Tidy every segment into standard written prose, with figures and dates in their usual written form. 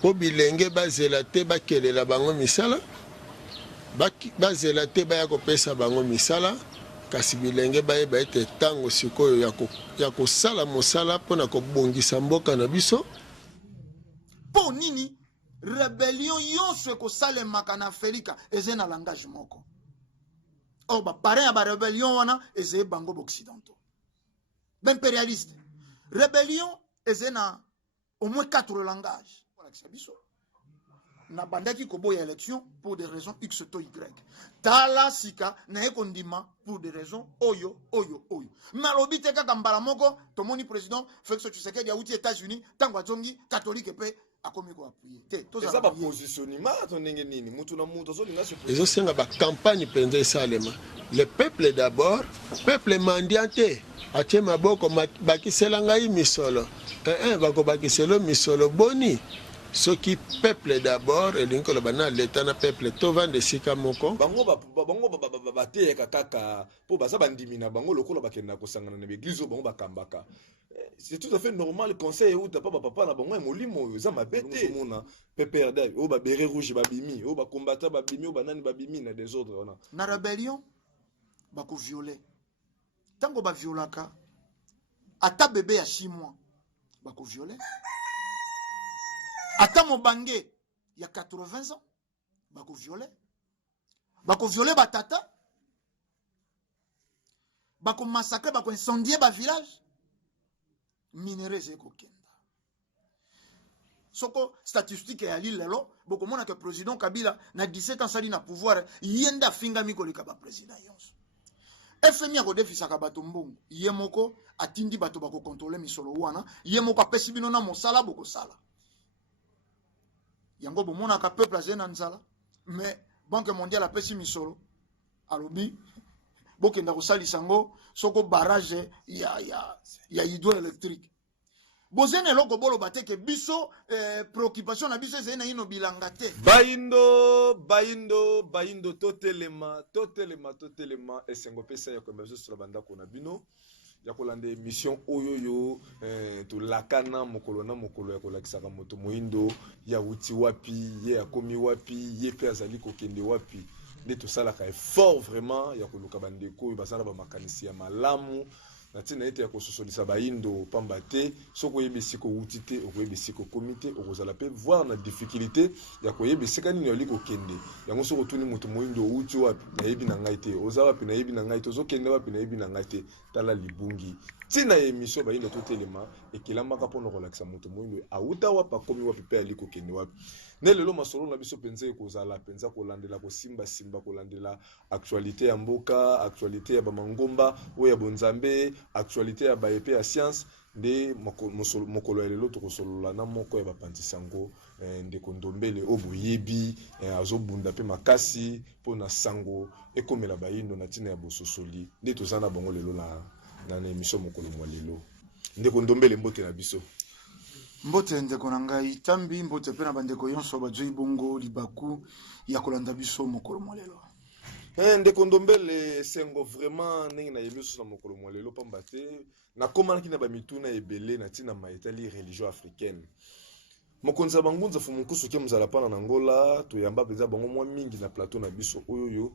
po bilenge bazela te bakelela bango misala bazela te baya kopesa bango misala kasi bilenge bayeba ete tango sikoyo ya kosala mosala mpona kobongisa mboka na biso. Po nini rébellion yonso ekosalemaka na Afrika eze na langage moko o baparent ya barébellion wana eze bango baoccidentaux b'impérialiste. Rébellion eze na au moins 4 langages. Na bandaki koboya élection pour des raisons X to Y. Tala sika na ekondima pour des raisons oyo. Malobi te kaka mbala moko tomoni président Félix Tshisekedi ya uti États-Unis tango azongi catholique pe akomi ko appuyer. Te toza ba positionnement to ndenge nini mutu na mutu zo linga se ezo senga ba campagne penza esalema. Le peuple d'abord, peuple mendiante atie maboko bakisela ngai misolo. Bako bakiselo misolo boni. Ce qui peuple d'abord et l'incolo bana l'état na peuple to vande sika moko bango ba te kaka po baza bandimina bango lokola bakenda kosangana na église bango bakambaka. C'est tout à fait normal conseil ou ta papa na bango molimo za mabete mona PPRD o ba beret rouge babimi o ba combattant babimi o banani babimi na désordre ona na rébellion bako violer tango ba violaka ata bébé ya 6 mois bako violer. Ata mobange il y a 80 ans bako violer batata bako massacrer bako incendier ba village minéraux eko kenda soko statistique ya lilelo boko mona que président Kabila na 17 ans sali na pouvoir yenda finga mikoleka ba président yonso FMI a kodefisaka bato mbongo yemoko atindi bato bako contrôler misolo wana yemoko apesi bino na mosala boko sala yango bomona ka peuple azena nzala mais banque mondiale apesi misolo alobi bokenda kosalisa ngo soko barrage ya hydroélectrique bozene loko bolo bateke biso préoccupation na biso ezena ino bilanga te baindo totelema esengo pesa ya komezo sur banda kona bino ya kolanda émission oyoyo to lakana mokolo na mokolo ya kolakisaka moto moindo ya uti wapi ye akomi wapi ye pe azali kokende wapi nde tosalaka effort vraiment ya koluka bandeko basala ba makanisi ya malamu na tina ete ya kososolisa baindo pamba te soko yebisi ko uti te okoyebisi ko komite okozala pe voir na difficulté ya koyebisi kanini yoli kokende yango soko tuni moto moindo uti wapi na yebi na ngai te oza wapi na yebi na ngai te ozokende wapi na yebi na ngai te tala libungi tina émission baindo totelema ekelamaka mpona kolakisa moto moindo auta wapi akomi wapi pe ali kokende wapi ne lelo masolo na biso penza ekozala penza kolandela kosimba kolandela actualité ya mboka actualité ya bamangomba oya bonzambe actualité ya baepe ya science nde mokolo ya lelo tokosolola na moko ya bapantisango ndeko Ndombele oboyebi azobunda pe makasi mpona sango ekomela baindo na ntina ya bososoli nde toza na bango lelo na émission mokolo mwa lelo ndeko Ndombele mbote na biso. Mbote ndeko na ngai tambi mbote pe na bandeko yonso bazoi bongo libaku ya kolanda biso mokolo mwa lelo. Ndeko Ndombele sengo vraiment ndenge na yebiso na mokolo mwa lelo pamba te na komana kina ba mituna ebele na tina maitali religion africaine. Mokonza bangunza fu mukusu ke mzala pana na Angola to yamba peza bango mwa mingi na plateau na biso oyoyo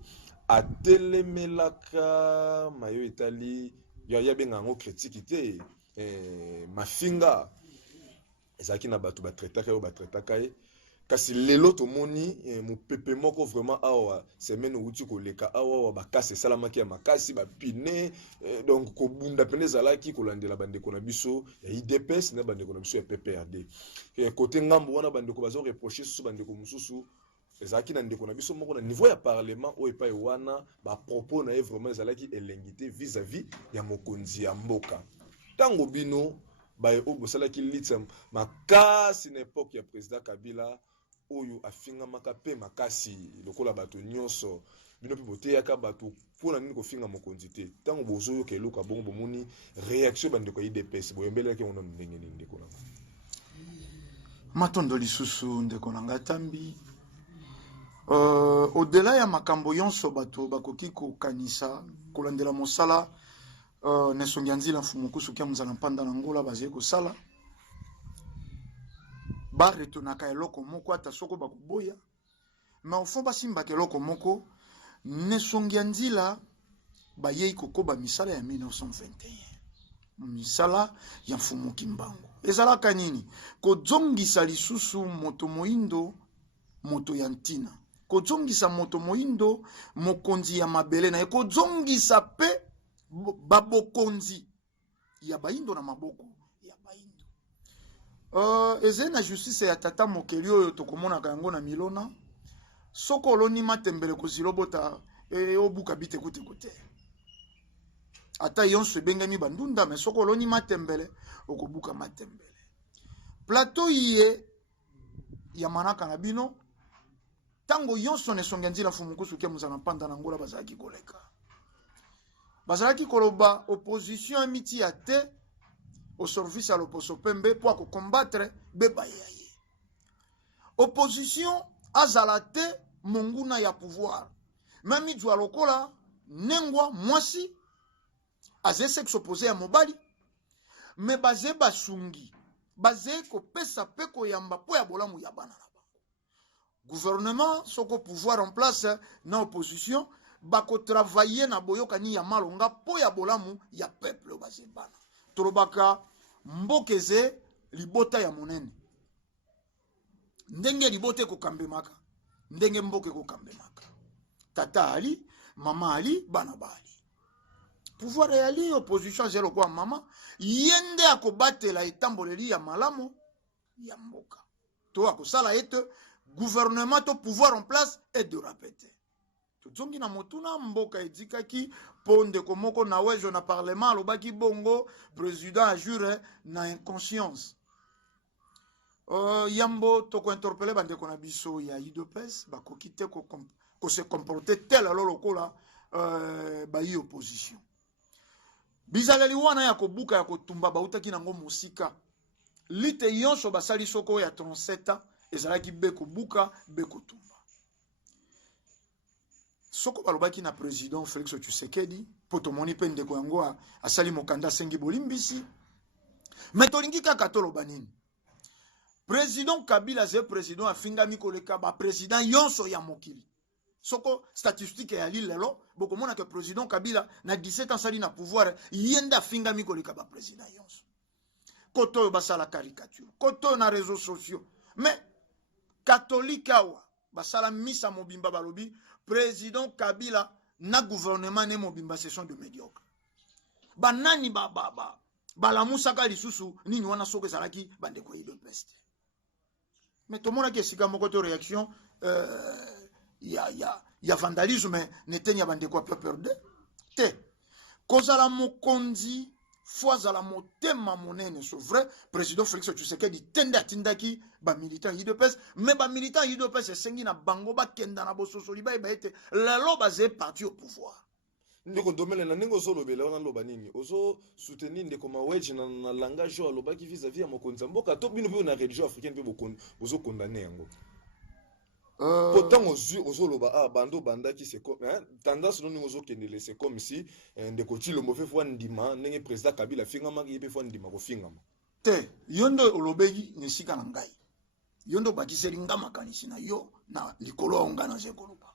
atelemelaka mayo etali ya benga ngo critique te mafinga ezaki na batu batretaka ye kasi lelo tomoni mopepe moko vraiment awa semaine uti koleka awa bakasi salamaki ya makasi bapine donc kobunda pene zalaki kolandela bandeko na biso ya IDPS na bandeko na biso ya PPRD côté ngambo wana bandeko bazo reprocher susu bandeko mususu ezalaki na ndeko na biso moko na niveau ya parlement o epai wana ba propos na vraiment ezalaki elengité vis-à-vis ya mokonzi ya mboka tango bino bae obo salaki litsa makasi na époque ya président Kabila oyo afinga makape makasi lokola bato nyonso bino pe boteyaka bato pona nini kofinga mokonzi te tango bozoyo ke luka bongo bomoni réaction bandeko ya IDPS boyembelaki ona ndenge nini ndeko na matondo lisusu ndeko na ngatambi au-delà ya makambo yonso bato bakoki kokanisa kolandela mosala nesongi ya nzila mfumukusu kia mzala mpanda na Angola bazali kosala baretonaka eloko moko ata soko bakuboya mais au fond basimbaka eloko moko nesongi ya nzila bayei kokoba misala ya 1921 misala ya mfumu kimbangu ezalaka nini kozongisa lisusu moto moindo moto ya ntina kozongisa moto moindo mokonzi ya mabele na ye kozongisa pe babokonzi ya baindo na maboko ya baindo eze na justice ya tata mokeli oyo tokomonaka yango na milona soko oloni matembele kozilobota obuka bite kute kote ata yonso ebengami bandunda me soko oloni matembele okobuka matembele plateau iye ya manaka na bino tango yonso nesonge nzila fumukusu ke muzana panda na ngola bazalaki koleka bazalaki koloba opposition amiti ya te au service à l'opposition pembe pour combattre bebaya ye opposition azala te monguna ya pouvoir mami jwa lokola nengwa mwasi aze sexe opposé ya mobali me baze basungi baze kopesa pe koyamba po ya bolamu ya bana na bango gouvernement soko pouvoir en place na opposition bako travailler na boyokani ya malonga po ya bolamu ya peuple baze bana tolobaka mbokeze libota ya monene ndenge libote kokambemaka ndenge mboke kokambemaka tata ali mama ali bana bali pouvoir ya li opposition zelo kwa mama yende akobatela etamboleli ya malamo ya mboka to akosala ete gouvernement to pouvoir en place et de répéter tozongi na motuna mboka edikaki ponde komoko na wejo na parlement alobaki bongo président ajure na inconscience yambo toko interpeller bandeko na biso ya UDPS bakoki te ko se comporter tel alors lokola bayi opposition bizaleli wana ya kobuka ya kotumba bautaki nango musika lite yonso basali soko ya 37 ezalaki be kobuka be kotumba soko balobaki na président Félix Tshisekedi poto moni pe ndeko yango asali mokanda sengi bolimbisi mais tolingi kaka toloba nini président Kabila ze président afingami koleka ba président yonso ya mokili soko statistique ya lilelo bokomona que président Kabila na 17 ans sali na pouvoir yenda afingami koleka ba président yonso koto basala caricature koto na réseaux sociaux mais catholique awa basala misa mobimba balobi président Kabila na gouvernement ne mobimba ce sont de médiocres banani balamusaka lisusu nini wana soko ezalaki bandeko yido peste mais tout le monde qui est moko to réaction ya vandalisme netenya bandeko peu perdre te kozala mokonzi fois à la motema monene c'est vrai président Félix Tshisekedi tende atindaki ba militant UDPS mais ba militant UDPS esengi na bango ba kenda na bososoli ba ete lelo baze parti au pouvoir ndeko domele na ningo zolobela wana loba nini ozo soutenir ndeko maweji na langage yo lobaki vis-à-vis ya mokonzi mboka to bino pe na religion africaine pe bokon ozo condamner yango pourtant ozo loba bando bandaki c'est comme tendance non ozo kendele c'est comme si ndeko tilo mofé fwa ndima ndenge président Kabila fingama ki pe fwa ndima ko fingama te yondo olobeki nisika na ngai yondo bakiseli ngama kanisi na yo na likolo ongana zekoloba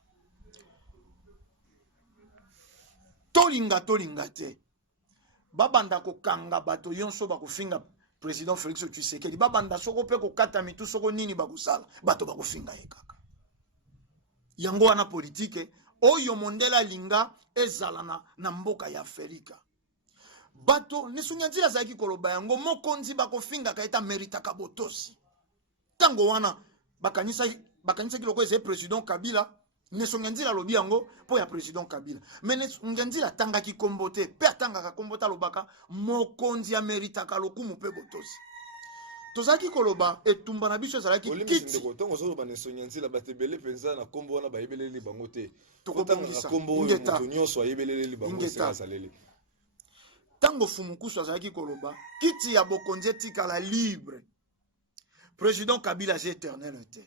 tolinga te babanda kokanga bato yonso bakofinga président Félix Tshisekedi babanda soko pe kokata mitu soko nini bakusala bato bakofinga ye kaka yango wana politique oyo mondela linga ezala na mboka ya Afrika bato nesunya nzira zaki koloba yango mokonzi bakofinga kaita merita kabotosi tango wana bakanisa kiloko eze président Kabila nesonganzila lobi yango po ya président Kabila mais nesonganzila tanga ki kombote pe atanga ka kombota lobaka mokonzi amerita ka lokumu pe botosi tozaki koloba etumba na biso ezalaki kiti ndeko tongo zoloba nesonganzila batebele penza na kombo wana bayebeleli bango te tokotanga kombo mutu nyonso ayebeleli bango ezaleli tango fumukusu azalaki koloba kiti ya bokonzi etikala libre président Kabila c'est éternel te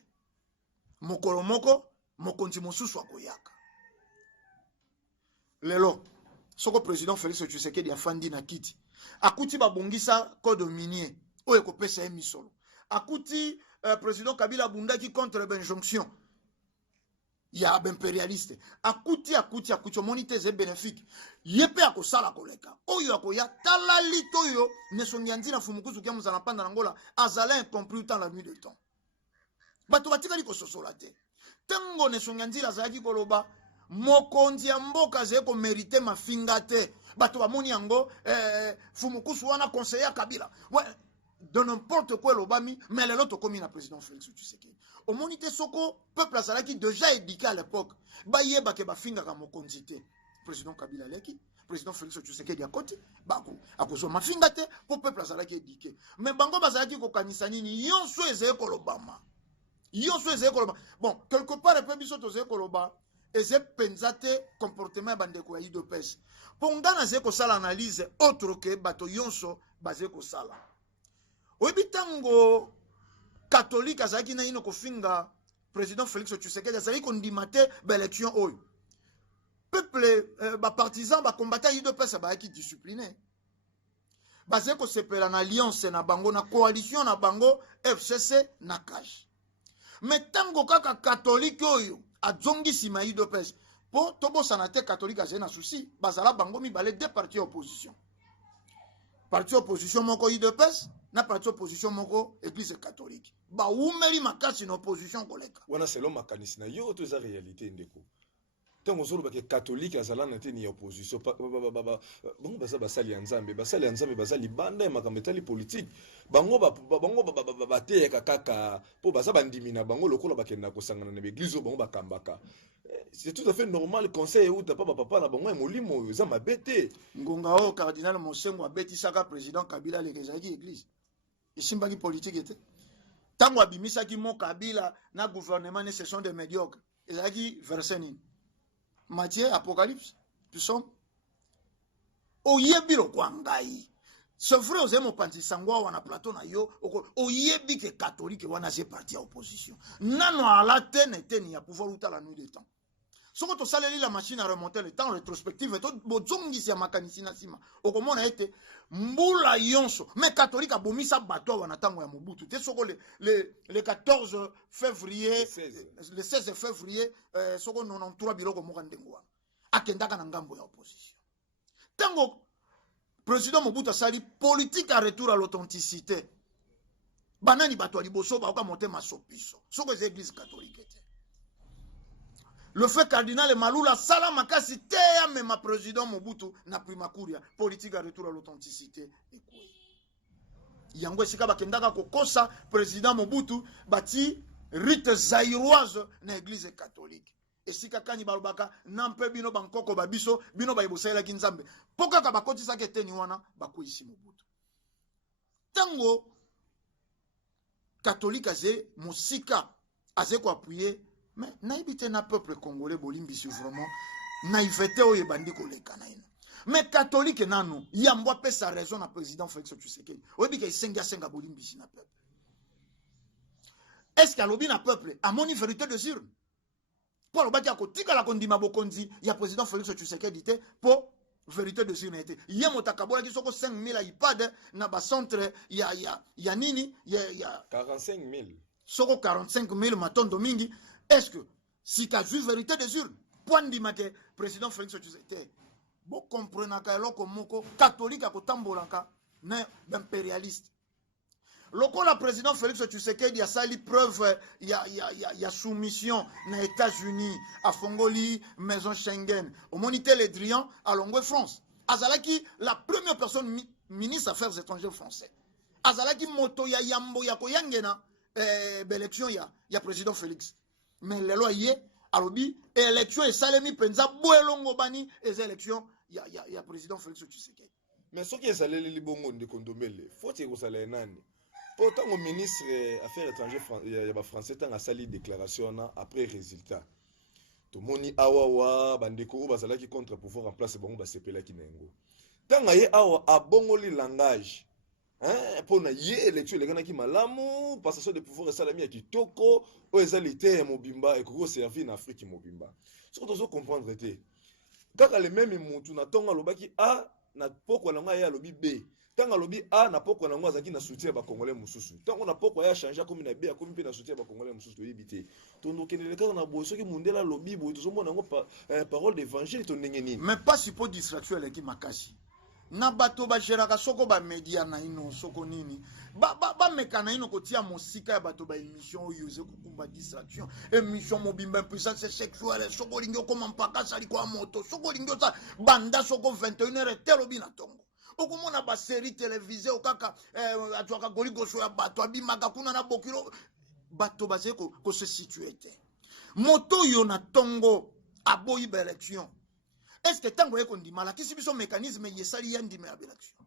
mokolo moko mokonzi mosusu akoyaka lelo soko président Félix Tshisekedi afandi na kiti akuti babongisa code minier oyo kopesa ye misolo akuti président Kabila bundaki contre l'injonction. Il y a impérialiste. Akuti, monite ze bénéfique. Yepe akosala koleka. Oyo akoya talali toyo ne songianzi na fumukuzu kia muzana panda nangola azala incompris dans la nuit de temps. Bato batika liko sosolate. Tango ne songianzi la zaki koloba mokonzi ya mboka ze ko mériter mafinga te. Bato bamoni yango fumukuzu wana conseiller Kabila. Ouais, de n'importe quoi l'obami, mais l'autre comme le président Félix Tshisekedi. Au monité soko peuple azalaki déjà éduqué à l'époque. Ba yeba ke ba finga ka mokonzité. Président Kabila leki, président Félix Tshisekedi a côté, ba ko akoso ma finga te pour peuple azalaki éduqué. Mais bango bazalaki ko kanisa nini yonso eze ko lobama. Yonso eze ko lobama. Bon, quelque part le biso to eze ko loba, eze penzate comportement bandeko ya IDPS. Pongana ze ko sala analyse autre que bato yonso basé ko sala. Obitango catholique azaki na ino kofinga président Félix Tshisekedi azali kondimate ba élection oyo. Peuple ba partisan ba combattant IDPS ba ki discipliné. Basé ko sepela na alliance na bango na coalition na bango FCC na CAJ. Mais tango kaka catholique oyo azongi sima IDPS po tobo sanate catholique azali na souci bazala bango mi balé deux partis opposition. Parti opposition moko IDPS na parti opposition moko église catholique. Ba umeli makasi na opposition koleka. Wana selon makanisi na yo to za réalité ndeko. Tango solo ba catholique azala na te ni opposition bango basali nzambe basali banda makambo politique. Bango ba te kaka po basa bandimi na bango lokola bakenda kosangana na église bango bakambaka. C'est tout à fait normal conseil ou ta papa na bango molimo za mabete. Ngonga o cardinal Mosengo abeti saka président Kabila le kezaki église. Isimbaki politique était. Tango abimisaki mo Kabila na gouvernement ne ce sont des médiocres. Ezaki verset ni. Matthieu Apocalypse tu sommes oyebiro kwa ngai. C'est vrai aux emo panti sangwa wana plateau na yo oyebi que catholique wana c'est parti à opposition. Nano ala tene ya pouvoir uta la nuit des temps. Soko to saleli la machine à remonter le temps rétrospective to bozongi sia makanisi na sima. Okomona ete mbula yonso mais catholique abomisa bato wana tango ya Mobutu. Te soko le 14 février le 16 février soko 93 biloko mokandengwa. Akendaka na ngambo ya opposition. Tango président Mobutu sali politique à retour à l'authenticité. Banani bato liboso ba monter masopiso. Soko les églises catholiques. Le fait cardinal Malula sala makasi te ya mema président Mobutu na primakuria politique à retour à l'authenticité ekwe. Yango esika bakendaka kokosa président Mobutu bati rite zairoise na église catholique. Esika kani balobaka nampe bino bankoko babiso bino bayebosela kinzambe. Poka ka bakotisa ke teni wana bakoisi Mobutu. Tango catholique azé musika azé ko appuyer. Mais naïbité na peuple congolais bolimbisi vraiment naïveté oye bandi koleka na ino. Mais catholique nanu yambwa pe sa raison na président Félix Tshisekedi. Oyebi ke senga bolimbisi na peuple. Est-ce qu'il lobi na peuple a moni vérité de sur? Pour lobaki akotika la kondima bokonzi ya président Félix Tshisekedi te po vérité de sur na été. Yemo takabola ki soko 5000 iPad na ba centre ya nini ya 45000. Soko 45000 matondo mingi. Est-ce que si tu as vu vérité des urnes, point d'imate président Félix Tshisekedi, vous comprenez que le catholique a kotambolaka na impérialiste. Le président Félix Tshisekedi a sali preuve ya soumission na États-Unis, à Fongoli, maison Schengen, au monité les Drian à Longue France. Azalaki la première personne ministre affaires étrangères français. Azalaki moto ya yambo ya koyangena élection ya président Félix. Mais les lois y est, alobi, élection et salemi penza boelongo bani et élection ya président Félix Tshisekedi. Mais ce qui est salé les bongo de kondomele, faut que ça salé nani. Pourtant au ministre affaires étrangères ya français tant a sali déclaration après résultat. To moni awawa bandeko bazala ki contre pouvoir en place bongo ba sepela ki nengo. Tant aye awa abongoli langage. Pour na ye élection les gana ki malamu passation de pouvoir salami ya kitoko o ezalité mobimba et ko servir en Afrique mobimba. Ce que tu comprendre était kaka le même mutu na tonga lobaki a na poko na nga ya lobi b tanga lobi a na poko na ngo azaki na soutien ba congolais mususu tango na poko ya changer comme na B comme pe na soutien ba congolais mususu to yibité to ndokende ka na boso ki mundela lobi bo to mona ngo parole d'évangile to ndenge nini mais pas support distraction eleki makasi na bato ba geraka soko ba media na ino soko nini ba mekana ino kotia mosika ya bato ba émission oyo ze kukumba distraction émission mobimba puissance sexuelle soko lingi okoma mpaka sali kwa moto soko lingi osa banda soko 21h telobi na tongo okomona ba série télévisée okaka atwaka goligoso ya bato abimaka kuna na bokilo bato baze ko se situer te moto yo na tongo aboyi ba élection. Est-ce que tango eko ndima la kisi biso mécanisme yesali ya ndima ya élection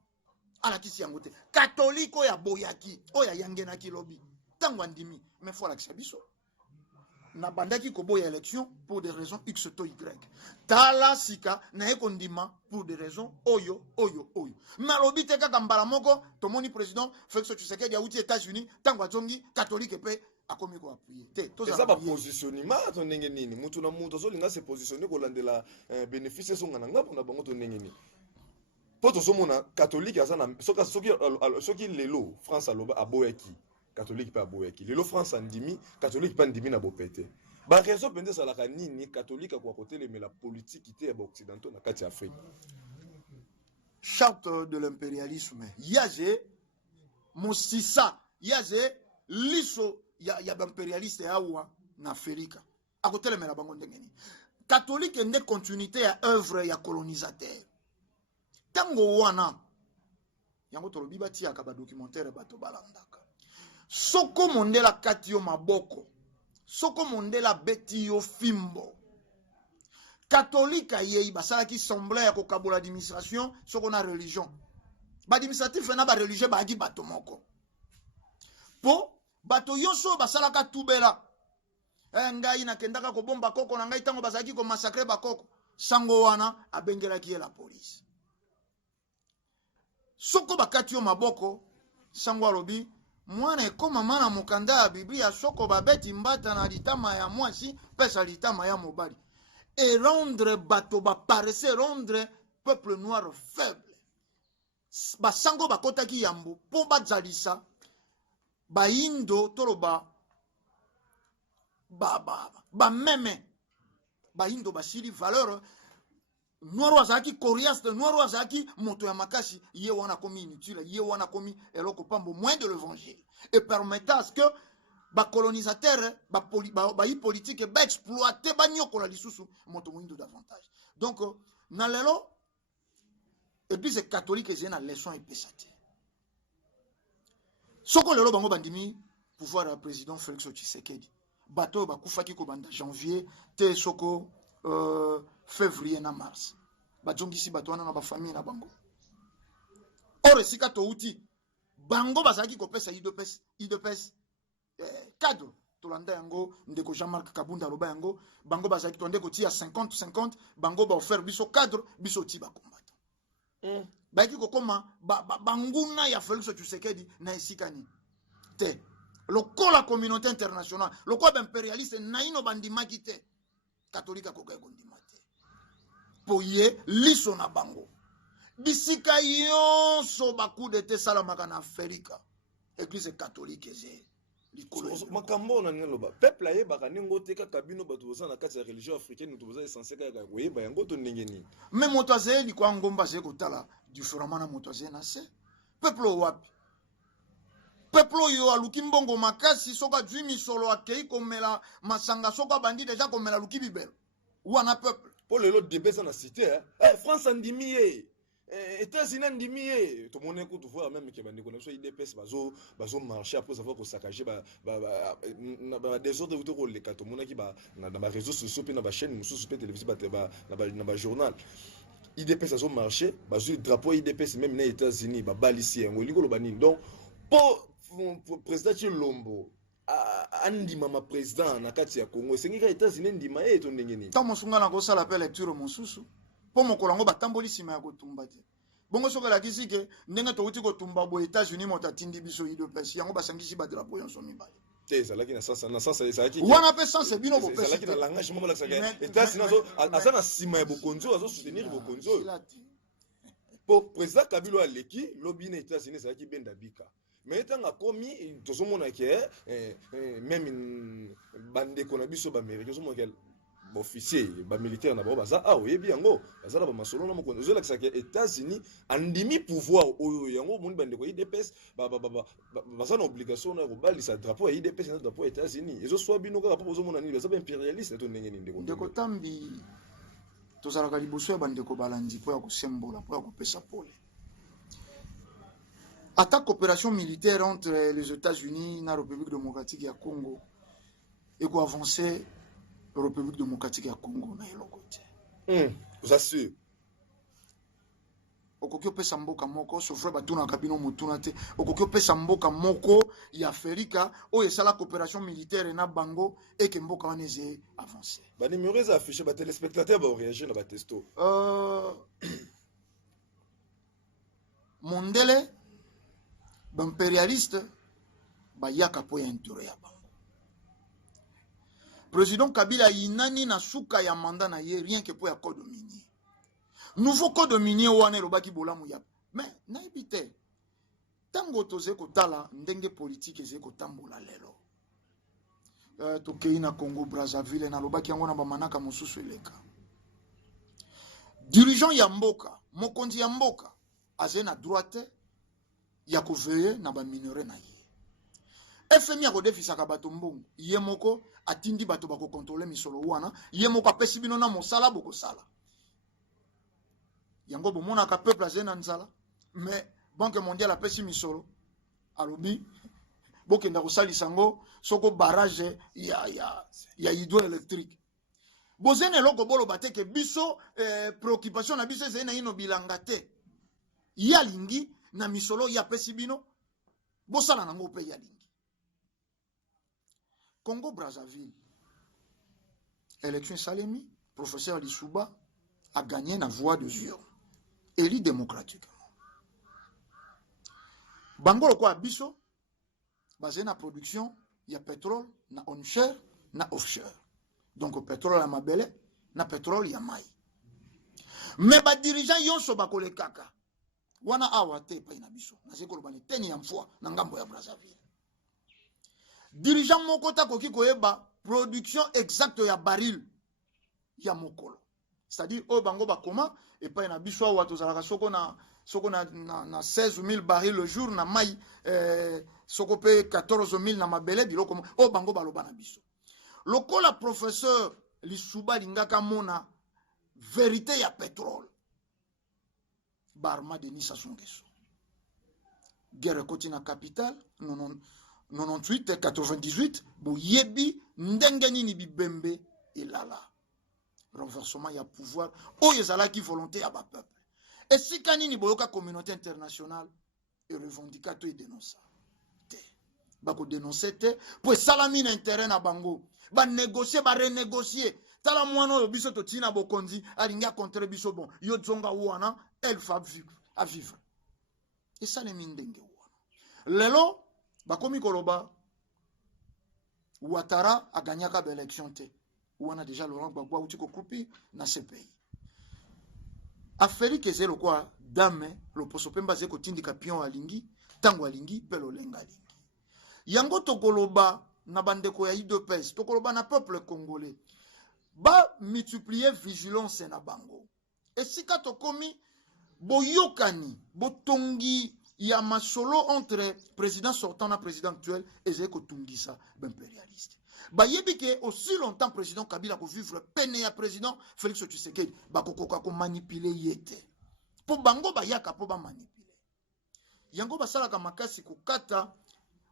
ala kisi yango te catholique oya boyaki oya yangenaki lobi tango ndimi mais faut la biso na bandaki ko boya élection pour des raisons X to Y tala sika na eko ndima pour des raisons oyo malobi te kaka mbala moko tomoni président Félix Tshisekedi ya uti États-Unis tango atongi catholique pe akomi ko appuyer te to za ba positionnement to ndenge nini mutu na mutu so linga se positionner ko landela bénéfice so ngana ngapo na bango to ndenge nini poto so mona catholique azana soki lelo France aloba aboyaki catholique pa aboyaki lelo France andimi catholique pa ndimi na bopete ba raison pende ça la nini catholique kwa côté le mais la politique ité ba occidentaux na kati Afrique charte de l'impérialisme yaje mosisa yaje liso ya b'impérialiste yawa na Afrika akotelemela bango ndengeni catholique ne continuité ya œuvre ya colonisateur tango wana yango tolobi batia ka ba documentaire bato balandaka soko mondela kati yo maboko soko mondela beti yo fimbo catholique yei basalaki semblant ya kokabola administration soko na religion ba administratif na ba religieux ba agi bato moko po bato yoso basalaka tubela ngai nakendaka ko bomba koko na ngai tango bazaki ko massacrer bakoko sango wana abengelaki la police soko bakati yo maboko sango alobi mwana ekoma mana mokanda ya Biblia soko babeti mbata na litama ya mwasi pesa litama ya mobali et rendre bato ba paraître rendre peuple noir faible basango bakotaki yambo po bazalisa ba indo toloba ba meme ba indo basili valeur noir wazaki coriace noir wazaki moto ya makasi ye wana komi inutile ye wana komi eloko pambo moins de l'évangile et permettant à ce que ba colonisateur ba politique ba exploiter ba nyokola lisusu moto moindo davantage donc na lelo et puis c'est catholique et na leçon epesate soko lelo bango bandimi pouvoir ya président Félix Tshisekedi bato bakufaki ko banda janvier te soko février na mars bajongisi bato wana na ba famille na bango ore sika to uti bango bazaki ko pesa idepes cadre tolanda yango ndeko Jean-Marc Kabunda loba yango bango bazaki to ndeko tia 50-50 bango ba offert biso cadre biso ti ba combattant baki ko koma banguna ya Félix Tshisekedi na esikani te lokola communauté internationale lokola impérialiste na ino bandimaki te catholique ko kay gondima te poye liso na bango bisika yonso baku de te salamaka na Afrika église catholique eze makambo na ngaloba peuple aye bakanengo te kaka bino bato boza na kati ya religion africaine to boza essentiel kaka koyeba yango to ndenge nini mais moto azeli kwa ngomba ze kotala différemment na moto azena se peuple wapi peuple yo aluki mbongo makasi soka dwi misolo akei komela masanga soka bandi déjà komela luki bibelo wana peuple pour lelo debeza na cité France andimi États-Unis andimi to mone ko to voir même que bandi connexion IDPS bazo marcher après avoir ko saccager ba désordre to ko le ka to mona ki ba na ba réseaux sociaux pe na ba chaîne mususu pe télévision na ba journal IDPS bazo marcher bazo drapeau IDPS même na États-Unis ba balisi ngo likolo bani donc pour président Chilombo andima ma président na kati ya Congo sengika États-Unis ndima to ndenge nini ta mosunga na ko sala pe lecture mosusu po mokolango batamboli sima ya kotumba te bongo soka la kisike ndenge to uti kotumba bo États-Unis motatindi biso IDPS yango basangisi ba drapeau yonso mibale te ezalaki na sasa ezalaki wana pe sans bino bo ezalaki na langage moko la saka États-Unis azana sima ya bokonzo azo soutenir bokonzo pour président Kabila aleki lobby na États-Unis ça qui benda bika mais tant a commis tout le monde même bande qu'on a biso ba américain tout le monde officier ba militaire na ba baza ah oyebi yango baza ba masolo na moko zo lakisa que États-Unis andimi pouvoir oyo yango monde bande ko IDPS baza na obligation na ko balisa drapeau ya IDPS na drapeau ya États-Unis ezo soit bino ka po zo mona ni baza ba impérialiste to ndenge ni ndeko tambi tozalaka liboso ya bandeko balandi po ya kosembola po ya kopesa pole attaque coopération militaire entre les États-Unis et la République démocratique du Congo et quoi avancer la République démocratique du Congo na eloko te vous assure okoki opesa mboka moko sofre batuna kabino mutuna te okoki opesa mboka moko ya Afrika oyo esala coopération militaire na bango et que mboka wana eze avancer ba numéro za affiché ba téléspectateurs ba réagir na ba testo mondele ba impérialiste ba yaka po ya intérêt ya bango président Kabila inani na suka ya mandat na ye rien que po ya code minier nouveau code minier wana lobaki bolamu ya mais na ebite tango toze kotala ndenge politique eze kotambola lelo tokei na Congo Brazzaville na lobaki yango na bamanaka mosusu eleka dirigeant ya mboka mokonzi ya mboka aze na droite ya koveye na ba minere na ye FMI akodefisaka bato mbongo ye moko atindi bato bako contrôler misolo wana ye moko apesi bino na mosala boko sala yango bomonaka peuple aze na nzala mais Banque mondiale apesi misolo alobi bokenda kosalisa ngo soko barrage ya hydroélectrique bozene loko bolo bateke biso préoccupation na biso ezena ino bilanga te ya lingi na misolo ya pesi bino bosala nango pe ya lingi Congo Brazzaville élection Salemi professeur Lissouba a gagné na voix de Zion élu démocratiquement Bangolo kwa biso basé na production ya pétrole na onshore na offshore donc pétrole ya mabele na pétrole ya mai mais ba dirigeant yonso bakole kaka wana awa te pa na biso na sekolo bani teni ya mfwa na ngambo ya Brazzaville dirigeant moko ta koki koyeba production exacte ya baril ya mokolo c'est-à-dire o bango bakoma et pa na biso awa tozalaka soko na 16 000 barils le jour na mai soko pe 14 000 na mabele biloko o bango baloba na biso lokola professeur Lissouba lingaka mona vérité ya pétrole Barma Denis Sassou Nguesso guerre koti na capitale 98 et 98 bo yebi ndenge nini bibembe elala renversement ya pouvoir oyo ezalaki volonté ya ba peuple et si kanini boyoka communauté internationale et revendicateur et dénonça te bako dénoncer te pour salami na intérêt na bango ba négocier ba renégocier tala mwana oyo biso to tina bokonzi alinga contre biso bon yo zonga wana elle va vivre et ça les mindenge wana lelo bakomi koloba Ouattara a gagné ka élection te wana déjà Laurent Gbagbo uti ko couper na ce pays affaire kezelo kwa dame lo poso pemba zeko tindika pion alingi tango alingi pelo lenga alingi yango tokoloba na bandeko ya IDPS tokoloba na peuple congolais ba multiplier vigilance na bango esika tokomi boyokani botongi ya masolo entre président sortant na président actuel ezeko tungisa b'impérialiste ba yebike aussi longtemps président Kabila ko vivre peine ya président Félix Tshisekedi ba kokoka ko manipuler yete po bango ba yaka po ba manipuler yango basala ka makasi ko kata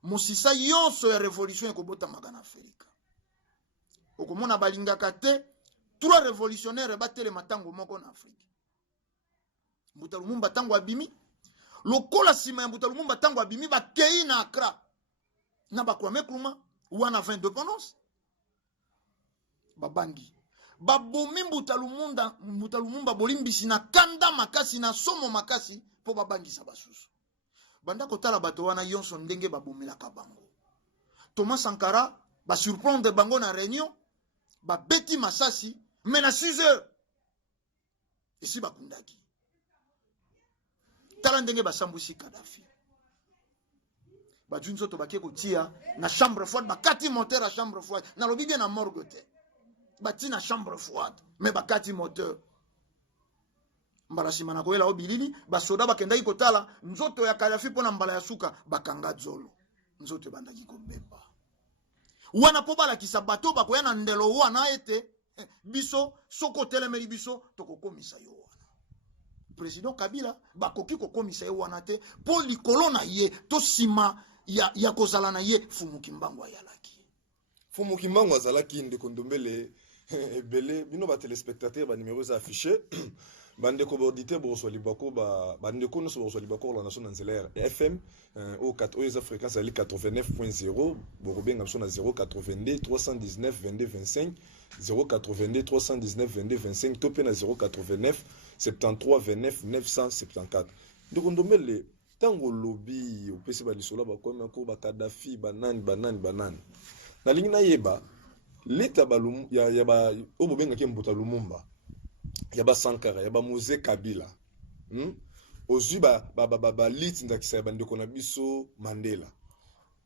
mosisa yonso ya révolution ko bota magana Afrika okomona balingaka te trois révolutionnaires batele matango moko na Afrika Mbuta Lumumba tango abimi lokola sima ya Mbuta Lumumba tango abimi bakei na Accra na Kwame Nkrumah wana 20 indépendance babangi babomi Mbuta Lumumba bolimbisi na kanda makasi na somo makasi po babangisa basusu banda kotala bato wana yonso ndenge babomelaka bango Thomas Sankara ba surprendre bango na réunion ba beti masasi mais na 6 heures ici bakundaki tala ndenge basambusi Kadhafi baju nzoto bakie kotia na chambre froide bakati moteur à chambre froide na lobi bien na morgue te bati na chambre froide mais bakati moteur mbala simana koyela obilili basoda bakendaki kotala nzoto ya Kadhafi pona mbala ya suka bakanga zolo nzoto bandaki kobeba wana po balakisa bato bakoya na ndelo wana ete biso soko telemeli biso tokokomisa yo wana président Kabila bakoki kokomisa yo wana te po likolo na ye to sima ya kozala na ye Fumuki Mbangu ayalaki Fumuki Mbangu azalaki ndeko Ndombele ebele bino ba téléspectateurs ba numéros affichés bande ko auditeur bo so libako ba bande ko no so libako la nation nzela FM au 4 aux fréquences ali 89.0 bo benga so na 082 319 22 25 082 319 22 25 topé na 089 73 29 974 ndeko Ndombele tango lobby opesi ba lisola ba koma ko ba Kadhafi banani na lingi na yeba leta balum ya ba obobenga ke Mbuta Lumumba ya ba Sankara ya ba Moise Kabila ozwi ba lit ndakisa ba ndeko na biso Mandela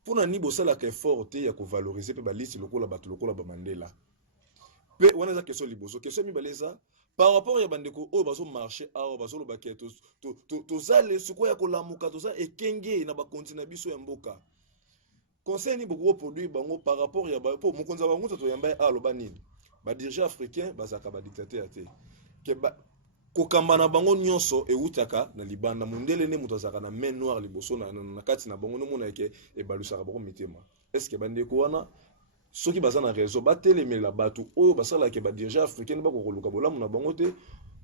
pona ni bosala ka effort te ya ko valoriser pe ba lit lokola bato lokola ba Mandela pe wana za question liboso question mi baleza par rapport ya bandeko o bazo marché a bazo lo baketo to zale suko ya kolamuka to za ekenge na ba continent biso ya mboka conseil ni beaucoup produit bango par rapport ya ba po mokonza bango to yamba a lo banini ba dirigeant africain bazaka ba dictateur te ke ba kokambana bango nyonso e utaka na libanda mundele ne mutazaka na main noire liboso na kati na bango no mona ke e balusaka bango mitema est-ce que bandeko wana soki bazana réseau batelemela bato oyo basala ke ba dirigeant africain ba ko koluka bolamu na bango te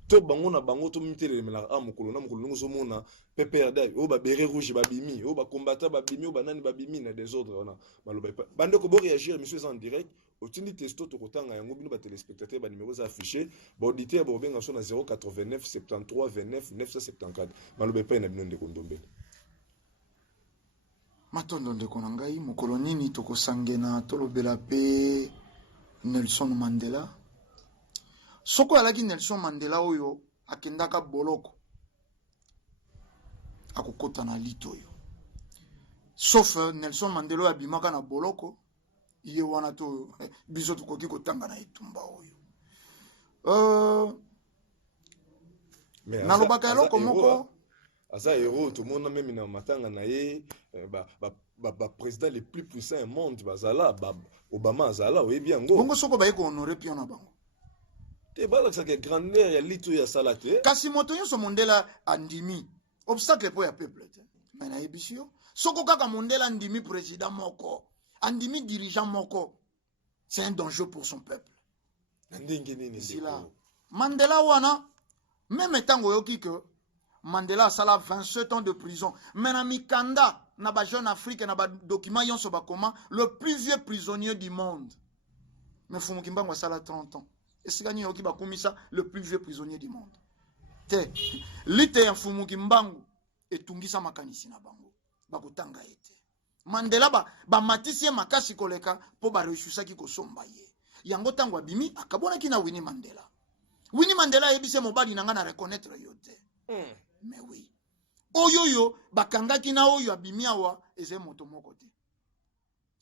to bango na bango to mitelemela mukolo na mukolo ngo mona PPRD o ba beret rouge babimi o ba combattant babimi o banani babimi na désordre wana baloba bande ko bo réagir monsieur en direct otindi testo to kotanga yango bino ba téléspectateurs ba numéros affichés ba auditeur ba benga so na 089 73 29 974 baloba pa na bino ndeko Ndombele matondo ndeko na ngai mokolo nini tokosangena tolobela pe Nelson Mandela soko alaki Nelson Mandela oyo akendaka boloko akokota na lito oyo sauf Nelson Mandela oyo abimaka na boloko ye wana to biso tukoki kotanga na etumba oyo nalobaka eloko moko aza héros tout monde même na matanga na ye ba président les plus puissants au monde bazala Obama azala oye bien ngo bongo soko baye ko honorer pion na bango te bala ça que grandeur ya lito ya salate kasi moto nyonso Mandela andimi obstacle po ya peuple te mais na ebisio soko kaka Mandela andimi président moko andimi dirigeant moko c'est un danger pour son peuple ndenge nini sila Mandela wana même tango yoki que Mandela sala 27 ans de prison mais na mikanda na ba jeune Afrique na ba document yonso ba comment le plus vieux prisonnier du monde mais Fumuki Mbangu sala 30 ans et c'est gagné yoki ba komisa le plus vieux prisonnier du monde te lite ya Fumuki Mbangu etungisa makanisi na bango bakotanga ete Mandela ba matisi makasi koleka po ba réussisaki ko somba ye yango tango abimi akabona kina Winnie Mandela ebise mobali nanga na reconnaître yote mais oui oyoyo bakangaki na oyo abimi awa eze moto moko te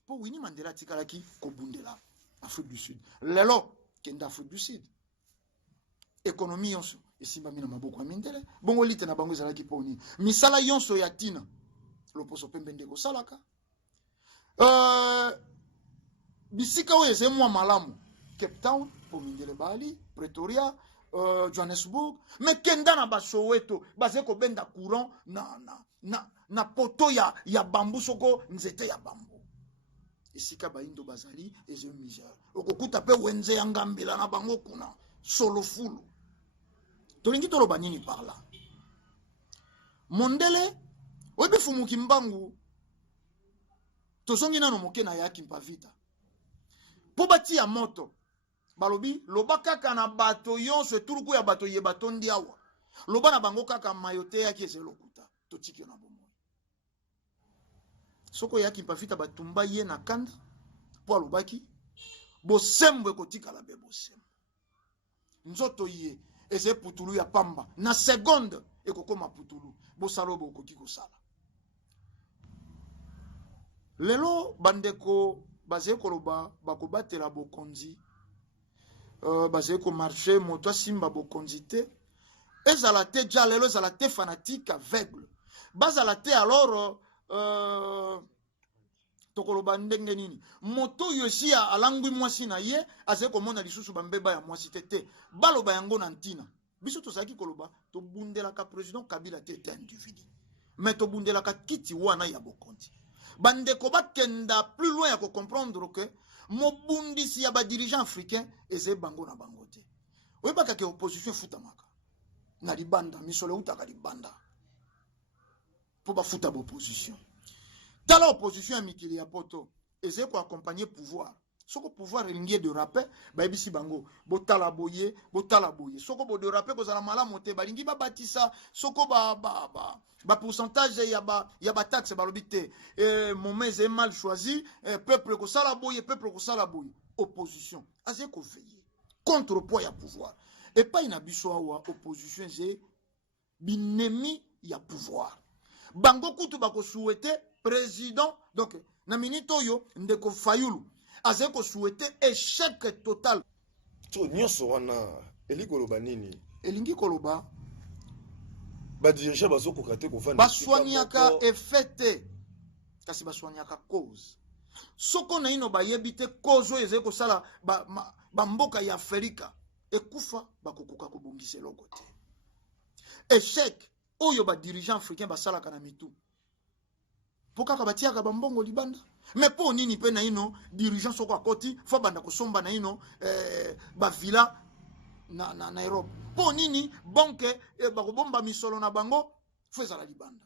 po Winnie Mandela tikalaki kobundela Afrique du Sud lelo kenda Afrique du Sud économie yonso esimbami na maboko ya mindele bongo lite na bango ezalaki poni misala yonso ya tina loposo pembe ndeko salaka bisika oyo eze mwa malamu Cape Town po mindele Bali Pretoria Johannesburg mais kenda na Soweto baze ko benda courant na poto ya bambu soko nzete ya bambu esika baindo bazali eze misère okokuta pe wenze ya ngambila na bango kuna solo fulu tolingi toloba nini par là mondele obe Fumuki Mbangu tozongi nano moke na yaki mpavita po bati ya moto balobi loba kaka na bato yonso turuku ya bato ye batondi awa loba na bango kaka mayote yaki ezelokuta totiki na bomo soko yaki mpavita batumba ye na kanda po alobaki bosembo ekotikala be bosembo nzoto ye eze putulu ya pamba na seconde ekokoma putulu bosala bokoki kosala lelo bandeko bazali koloba bakobatela bokonzi bazali komarche moto asimba bokonzi te ezala te ja lelo ezala te fanatique aveugle bazala te alors tokoloba ndenge nini moto oyo esi alangwi mwasi na ye azali komona lisusu bambeba ya mwasi te baloba yango na ntina biso tozalaki koloba tobundelaka président Kabila te ete individu mais tobundelaka kiti wana ya bokonzi bandeko bakenda plus loin ya kocomprendre que mobundisi ya badirigant africain ezali bango na bango te oyebaka ke opposition efutamaka na libanda misolo eutaka libanda mpo bafuta baopposition tala opposition ya mikili ya poto ezali koaccompagner pouvoir soko pouvoir elingi de rappel bayebisi bango botala boye soko bo de rappel kozala malamu te balingi babatisa soko ba pourcentage ya ba taxe balobi te moment est mal choisi peuple kosala boye opposition azali koveiller contre poids ya pouvoir et pas ina biso awa opposition je binemi ya pouvoir bango kutu bako souhaiter président donc na minute oyo ndeko Fayulu azali kosouhaiter échec total so nyonso wana elingi koloba nini elingi koloba badirigant bazokoka te kofanda baswaniaka effet te kasi baswaniaka cause soko na ino bayebi te cause oyo ezali kosala bamboka ya Afrika ekufa bakokoka kobongisa eloko te échec oyo badirigant africain basalaka na mitu po kaka batiaka bambongo libanda mais po nini pe na ino dirigeant soko akoti fo banda kosomba na ino bavila na Nairobi po nini banque bakobomba misolo na bango fo ezala libanda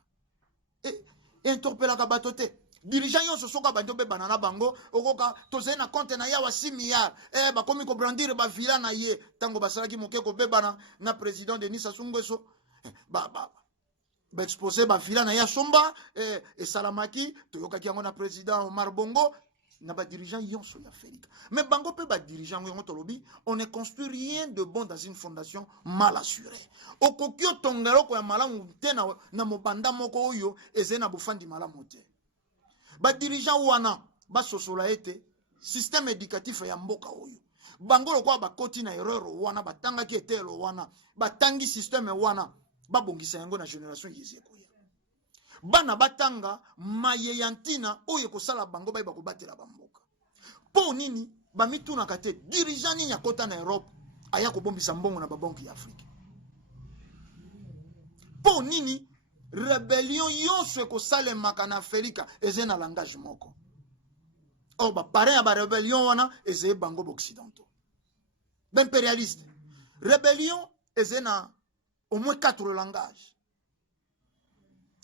interpellaka bato te dirigeant yonso soko bando bebana na bango okoka tozali na compte na yawa 6 milliards bakomi kobrandir bavila na ye tango basalaki moke kobebana na président Denis Sassou Nguesso exposé bavila na ya somba esalamaki toyokaki yango na président Omar Bongo na dirigeant yonso ya Afrika mais bango pe dirigeant yango tolobi on ne construit rien de bon dans une fondation mal assurée okoki otongela ko ya malamu te na mobanda moko oyo ezena bufandi malamu te dirigeant wana basosola ete système éducatif ya mboka oyo bango lokwa bakoti na erreur wana batangaki etelo wana batangi système wana babongisa yango na génération yezi koya bana batanga maye yantina oyo kosala bango bayeba kobatela bamboka po nini bamituna kate dirigeant nini akota na Europe aya kobombisa mbongo na babanki ya Afrika po nini rébellion yonso ekosalemaka na Afrika eze na langage moko parrain ya rébellion wana eze bango occidentaux b'impérialiste rébellion eze na au moins 4 langages.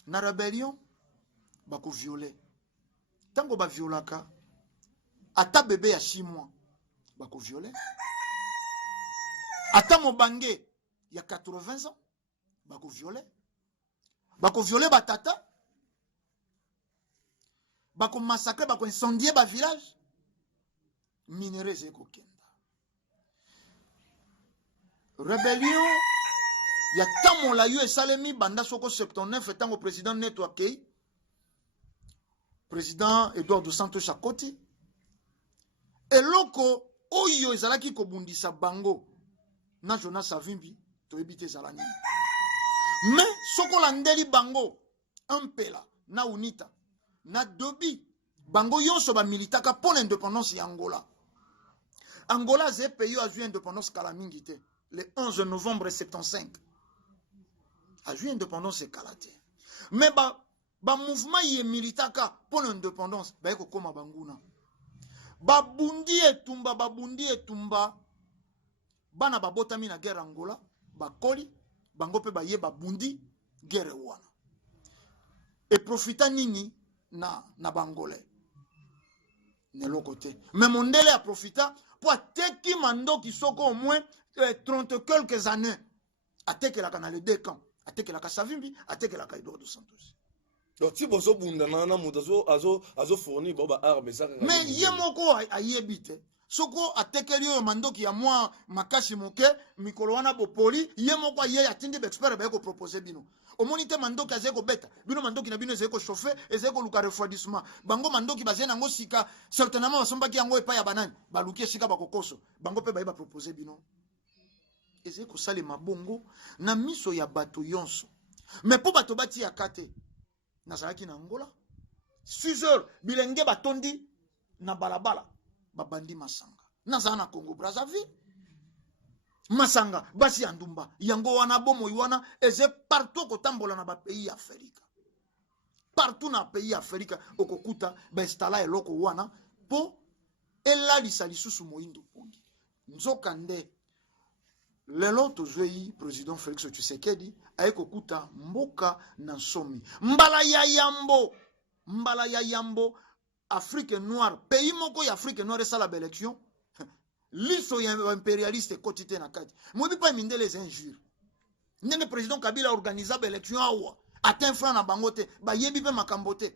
Na rébellion, bako violer. Tango ba violaka, ata bébé ya 6 mois, bako violer. Ata mobange ya 80 ans, bako violer. Bako violer batata. Bako massacrer, bako incendier ba village. Minerais zeko kenda. Rébellion ya tamo la yu salemi banda soko 79 etango président Neto akei président Edouard dos Santos Chakoti eloko oyo ezalaki kobundisa bango na Jonas Savimbi to ebite zalani mais soko landeli bango impela na unita na dobi bango yonso ba militaka pour l'indépendance ya Angola ze pays a eu indépendance kala mingi te le 11 novembre 75 a eu indépendance ekalate mais ba mouvement ye militaka pour l'indépendance ba eko koma banguna babundi etumba bana babotami na guerre Angola bakoli bango pe baye babundi guerre wana et profita nini na bangolais ne lokote mais mondele a profita pour ateki mandoki soko au moins 30 quelques années ateki la canal de camp ateki la Savimbi ateki la Edouard dos Santos. Donc si bozo bunda na mudazo azo fournir boba arme ça mais ye moko ayebite soko atekeli oyo mandoki ya mwa makasi moke mikolo wana bopoli ye moko ye atindi expert ba ko proposer bino omoni te mandoki azeko beta bino mandoki na bino ezeko chauffer ezeko luka refroidissement bango mandoki bazena nango sika certainement basombaki yango epa ya banani baluki sika bakokoso bango pe ba proposer bino ezeko sale mabongo na miso ya bato yonso mais po bato bati ya kate nazalaki na Angola 6 heures bilenge batondi na balabala babandi masanga nazala na Congo Brazzaville masanga basi ya ndumba yango wana bomo wana eze partout kotambola na ba pays Afrika partout na pays Afrika okokuta ba installa eloko wana po elalisa lisusu moindo pongi nzoka nde lelo tozwei président Félix Tshisekedi ayekokuta mboka na nsomi mbala ya yambo Afrique noire pays moko ya Afrique noire esala ba élection liso ya impérialiste quotidien na kati mobi pa mindele les injures ndenge président Kabila organisa ba élection awa atteint franc na bangote ba yebi pe makambote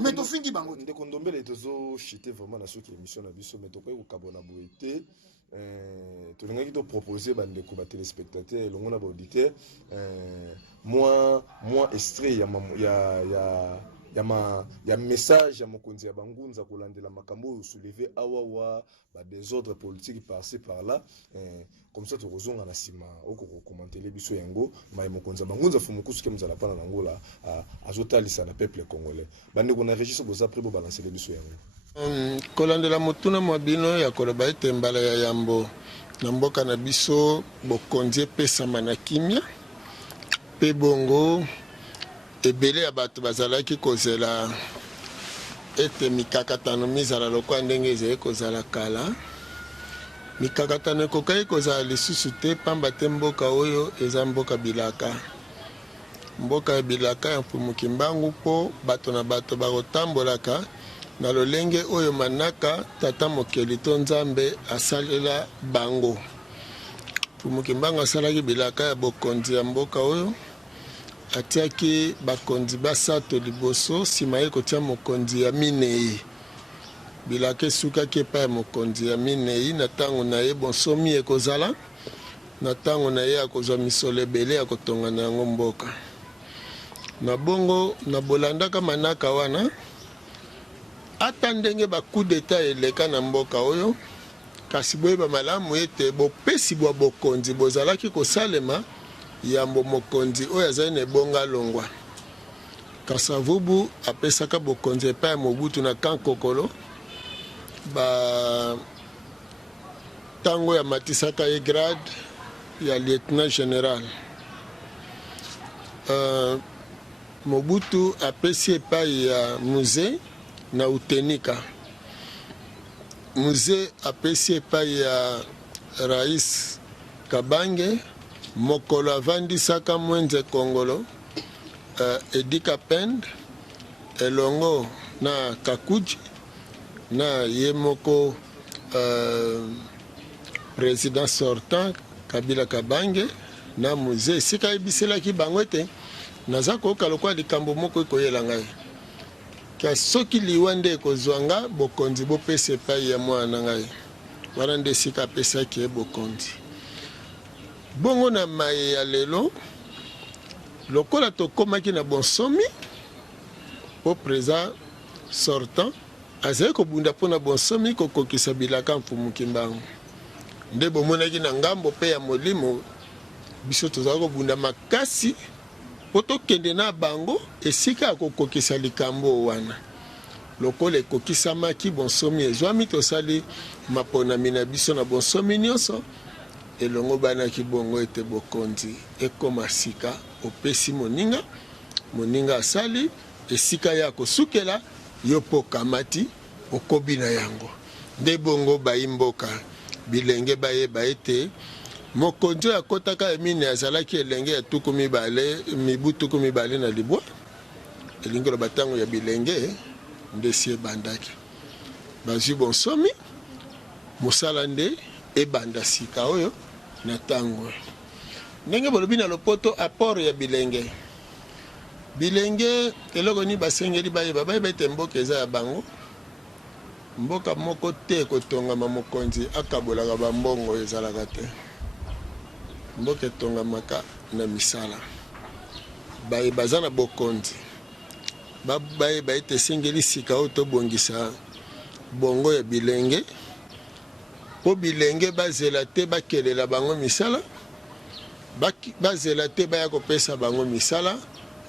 mais to fingi bangote ndeko ndombele tozo chiter vraiment na soki émission na biso mais to ko kabona boité tolingaki to proposer bandeko ba téléspectateurs elongo na ba auditeurs moi extrait ya message ya mokonzi ya bangunza kolandela makambo soulever awawa ba désordre politique par-ci par-là comme ça tozonga na sima oko commenter biso yango mai mokonzi ya bangunza fumukusu ke muzala pana na ngola azotalisa na peuple congolais bandeko na registre boza près bo balancer biso yango kolandela motuna mobino ya koloba ete mbala ya yambo na mboka na biso bokonzi epesama na kimia pe bongo ebele ya bato bazalaki kozela ete mikakatano mizala lokwa ndenge ezali kozala kala mikakatano ekokai kozala lisusu te pamba te mboka oyo eza mboka bilaka mboka ya bilaka ya mpumuki mbangu mpo bato na bato bakotambolaka na lolenge oyo manaka tata mokeli to nzambe asalela bango mpumuki mbangu asalaki bilaka ya bokonzi ya mboka oyo atiaki bakonzi basato liboso nsima ye kotia mokonzi ya minei bilaka esukaki epai ya mokonzi ya minei na ntango na ye bonsomi ekozala na ntango na ye akozwa misolo ebele ya kotonga na yango mboka na bongo na bolandaka manaka wana ata ndenge bacoup d'etat eleka na mboka oyo kasi boyeba malamu ete bopesi bwa bokonzi bozalaki kosalema yambo mokonzi oyo azali na ebonga longwa Kasavubu apesaka bokonzi epai ya Mobutu na Kankokolo tango ya matisaka ye grade ya lieutenant général Mobutu apesi epai ya Muze na Utenika Muze apesi epai ya Rais Kabange mokolo avandisaka mwenze Kongolo Edika Pend elongo na Kakuji na ye moko président sortant Kabila Kabange na Muze sika ebiselaki bango ete naza koyoka lokwa likambo moko ekoyela ngai ka soki liwa nde ekozwanga bokonzi bopesa epai ya mwana ngai wana nde sika apesaki ye bokonzi bongo na maye ya lelo lokola tokomaki na bonsomi po président sortant azali kobunda mpona bonsomi kokokisa bilaka mfumuki mbangu nde bomonaki na ngambo mpe ya molimo biso tozala kobunda makasi po tokende na bango esika ya kokokisa likambo wana lokola ekokisamaki bonsomi ezwami tosali maponami na biso na bonsomi nyonso elongo banaki bongo ete bokonzi ekoma sika opesi moninga asali esika ya kosukela yo po kamati okobi na yango nde bongo bayimboka bilenge bayeba ete mokonzi oyo akotaka emine azalaki elenge ya mibu tuku mibale na libwa elingi loba ntango ya bilenge nde si ebandaki bazwi bonsomi mosala nde ebanda sika oyo na ntango ndenge bolobi na lopoto apport ya bilenge eloko ni basengeli bayeba ete mboka eza ya bango mboka moko te kotongama mokonzi akabolaka bambongo ezalaka te. Mboka etongamaka na misala. Baza na bokonzi. Bayeba ete esengeli sika oyo tobongisa bongo ya bilenge. Po bilenge bazela te bakelela bango misala. Bazela te baya kopesa bango misala.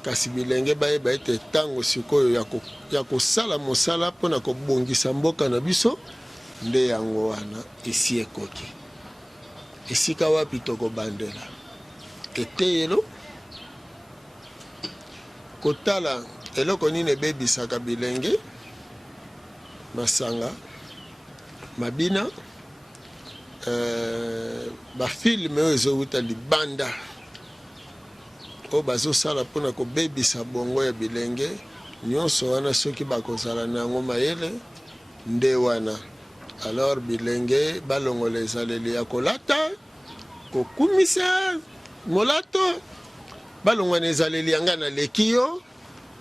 Kasi bilenge bayeba ete tango sikoyo ya kosala mosala mpona kobongisa mboka na biso nde yango wana esi ekoki. Esika wapi tokobandela eteyelo kotala eloko nini ebebisaka bilenge masanga mabina bafilme oyo ezowuta libanda oyo bazosala mpona kobebisa bongo ya bilenge nyonso wana soki bakozala na yango mayele nde wana. Alors bilenge balongola ezaleli ya kolata kokumisa molato balongwana ezaleli yanga na leki yo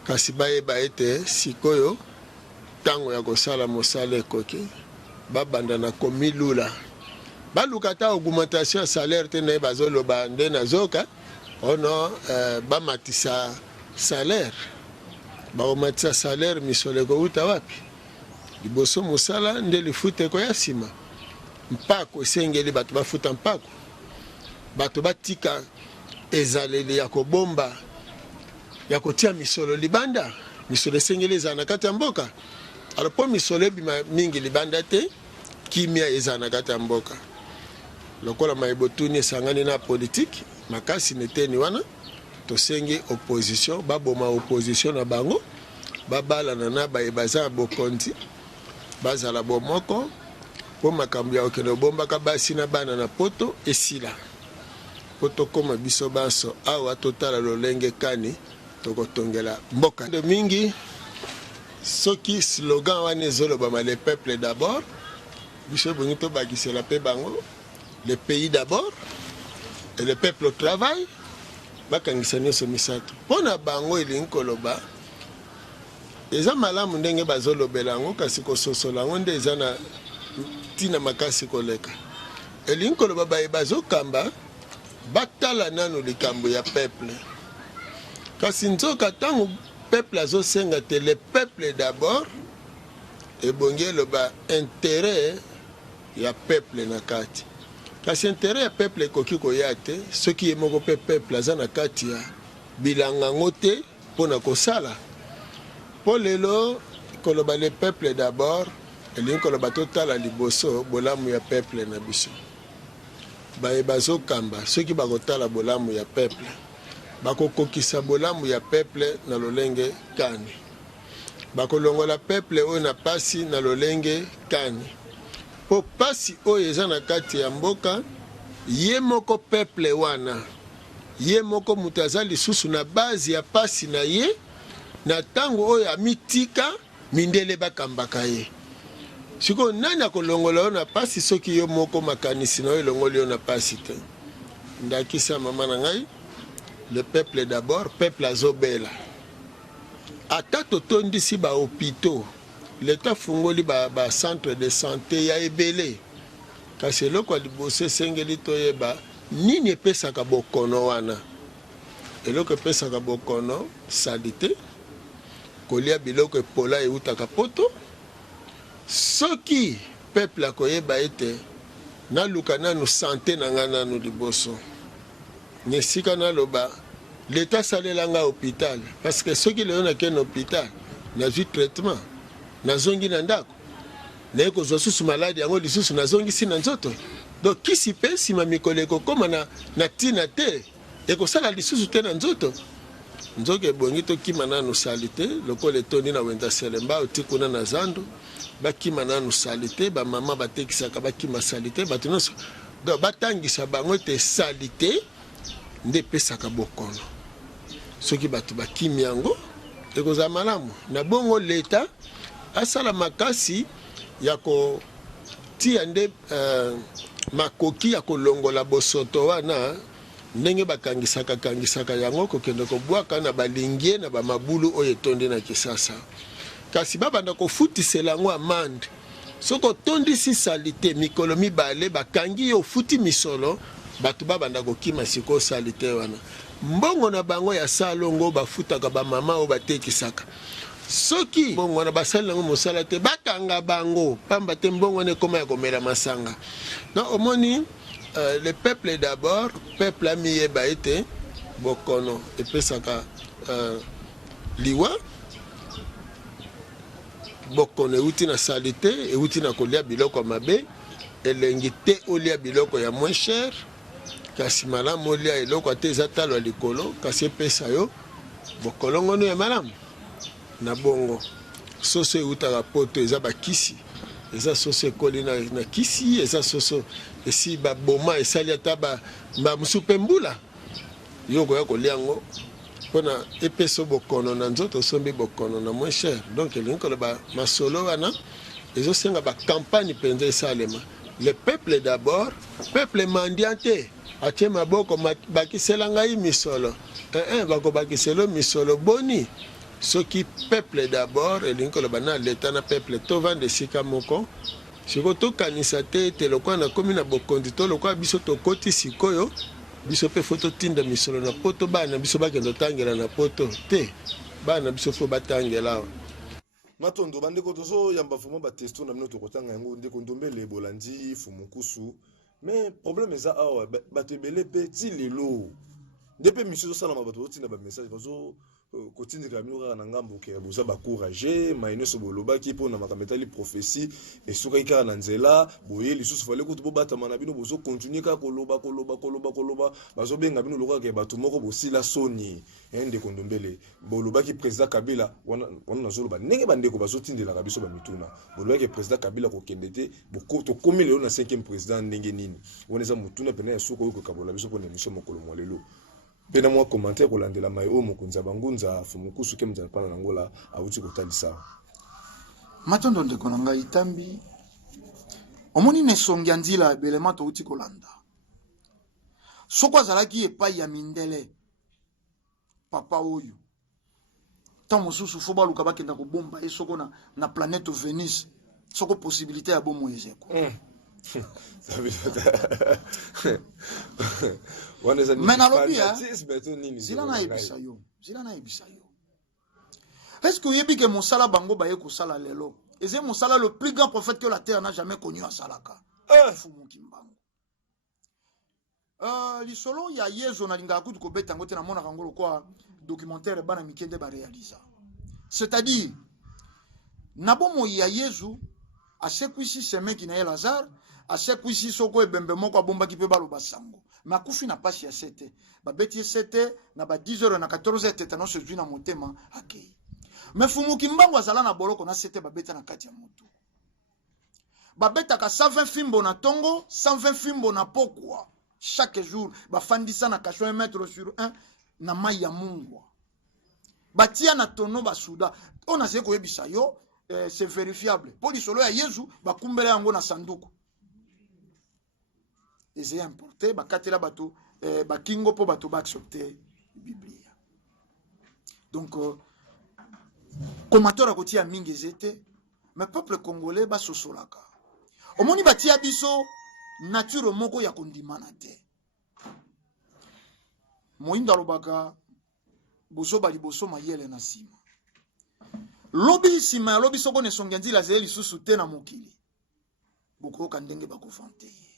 kasi bayeba ete sikoyo tango ya kosala mosala ekoki babanda na komilula baluka ta augmentation ya salaire te naye bazoloba nde nazoka ono bamatisa salaire baomatisa salaire misolo ekouta wapi liboso mosala nde lifuta ekoya nsima mpako esengeli bato bafuta mpako bato batika ezaleli ya kobomba ya kotia misolo libanda misolo esengeli ezala na kati ya mboka alo mpo misolo ebima mingi libanda te kimia ezala na kati ya mboka lokola mayebotuni esangani na politike makasi neteni wana tosengi opposition baboma opposition na bango babalana na baza bokonzi bazala bomoko po makambo ya okende obombaka basi na bana na poto esila po tokoma biso baso awa totala lolenge kani tokotongela mboka de mingi soki slogan wana ezolobama le peuple d'abord biso bongi tobakisela mpe bango le pays d'abord et le peuple au travail bakangisa nyonso misato mpona bango elingi koloba eza malamu ndenge bazolobela yango kasi kososola yango nde eza na ntina makasi koleka elingi koloba baye bazokamba batala nano likambo ya peuple kasi nzoka ntango peuple azosenga te le peuple d'abord ebongi eloba intérêt ya peuple na kati kasi intérêt ya peuple ekoki koya te soki ye moko mpe peuple aza na kati ya bilanga yango te mpona kosala mpo lelo koloba le peuple d'abord elingi koloba totala liboso bolamu ya peuple na biso baye bazokamba soki bakotala bolamu ya peuple bakokokisa bolamu ya peuple na lolenge kani bakolongola peuple oyo na pasi na lolenge kani po pasi oyo eza na kati ya mboka ye moko peuple wana ye moko moto aza lisusu na base ya pasi na ye na tango oyo amitika mindele bakambaka ye siko nani akolongola yo na pasi soki yo moko makanisi na yo elongoli yo na pasi te ndakisa mama na ngai le peuple d'abord peuple azobela ata totondisi bahopitau leta fungoli centre de santé ya ebele kasi eloko ya liboso esengeli toyeba nini epesaka bokono wana eloko epesaka bokono salite kolia biloko epola eutaka poto soki peuple akoyeba ete naluka nanu santé na nga nanu liboso nesika naloba leta asalela nga hôpital parce que soki lelo nakei na hôpital nazwi traitement nazongi na ndako naye kozwa susu maladi yango lisusu nazongisi na nzoto donc kisi mpe nsima mikolo ekokóma na ntina te ekosala lisusu te na nzoto nzoka ebongi tokima nanu sali te lokola etondi na wenda selemba oti kuna na zando bakima nanu sali te bamama batekisaka bakima sali te bato nyonso donc batangisa bango ete sali te nde epesaka bokono soki bato bakimi yango ekozala malamu na bongo leta asala makasi ya kotia nde makoki ya kolongola bosoto wana ndenge bakangisaka yango kokende kobwaka na balingie na bamabulu oyo etondi na Kisasa kasi babanda kofutisela yango amande soki otondisi sali te mikolo mibale bakangi yo ofuti misolo bato babanda kokima sikoyo sali te wana mbongo na bango ya salongo bafutaka bamama oyo batekisaka soki mbongo wana basali nango mosala te bakanga bango pamba te mbongo wana ekoma ya komela masanga na omoni le peuple d'abord peuple amiyeba ete bokono epesaka liwa bokono euti na sali te euti na kolia biloko mabe elengi te olia biloko ya moins cher kasi malamu olia eloko ate eza talo ya likolo kasi epesa yo bokolongono ya malamu na bongo soso eutaka poto eza bakisi eza soso ekoli na kisi eza soso esi baboma esali ata bamosu mpe mbula yo koya kolia yango mpona epesa bokono na nzoto osombi bokono na moins cher donc elingi koloba masolo wana ezosenga bakampagne mpenza esalema le peuple d'abord peuple mandian te atie maboko bakisela ngai misolo bakobakiselo misolo boni soki peuple d'abord elingi koloba na leta na peuple tovanda esika moko siko tokanisa te ete lokola nakomi na bokondi to lokola biso tokoti sikoyo biso mpe fo totinda misolo na poto bana biso bakende otangela na poto te bana biso fo batangela awa matondo bandeko tozoyamba vraimen batesto na bino tokotanga yango ndeko ndombele bolandi fumukusu mais problème eza awa bato ebele mpe ti lelo nde mpe misio ezosalama bato otinda bamessage bazo kotindika bino kaka na ngambo ke boza bacourage mai nyonso bolobaki mpona makambo etali prophétie esukaki kaka na nzela boye lisusu fale kutu bobatama na bino bozokontinue kaka koloba bazobenga bino lokaka bato moko bosila soni ndeko ndombele bolobaki président Kabila wana nazoloba ndenge bandeko bazotindelaka biso bamituna bolobaki président Kabila kokende te tokomi lelo na 5e président ndenge nini wana eza motuna pena ya suka oyo kokabola biso mpona émission mokolo mwa lelo pena mwa commentaire kolandela mai oyo mokonzi ya bangunza fumukusu ke mzala pana nangola awuti kotalisa matondo ndeko na ngai itambi omoni na esongi ya nzela ebelema touti kolanda soko azalaki epai ya mindele papa oyo ntango mosusu fo baluka bakenda kobomba ye soko na planète Venus soko possibilité ya bomo ezeko mais nalobi zila nayebisa yo est-ce que oyebi ke mosala bango baye kosala lelo eze mosala le plus grand prophète que la terre n'a jamais connu asalaka fumuki mbango lisolo ya yezo nalingaka kutu kobeta yango te namonaka yango lokwa documentaire bana mikende barealiza c'est-à-dire na bomoi ya yezu asekwisi semeki na ye Lazare asekwisi soko ebembe moko abombaki mpe baloba sango makufi na pasi ya sete babeti ye sete na ba 10h na 14h tetano sezwi na motema akei me fumuki mbango azala na boloko na sete babeta na kati ya motu babetaka 120 fimbo na tongo 120 fimbo na pokwa chaque jour bafandisa na cachot 1 mètre sur 1 na mai ya mungwa batia na tono basuda on a seko koyebisa yo c'est vérifiable po lisolo ya yezu bakumbela yango na sanduku eze importé bakatela bato bakingo po bato baaccepter biblia donc commentaire kotia mingi ezete mais peuple congolais basosolaka omoni batia biso nature moko ya kondimana te moyindo alobaka boso bali boso mayele na sima lobi sima lobi soko ne songa nzila zeli susu te na mokili boko kandenge bakofante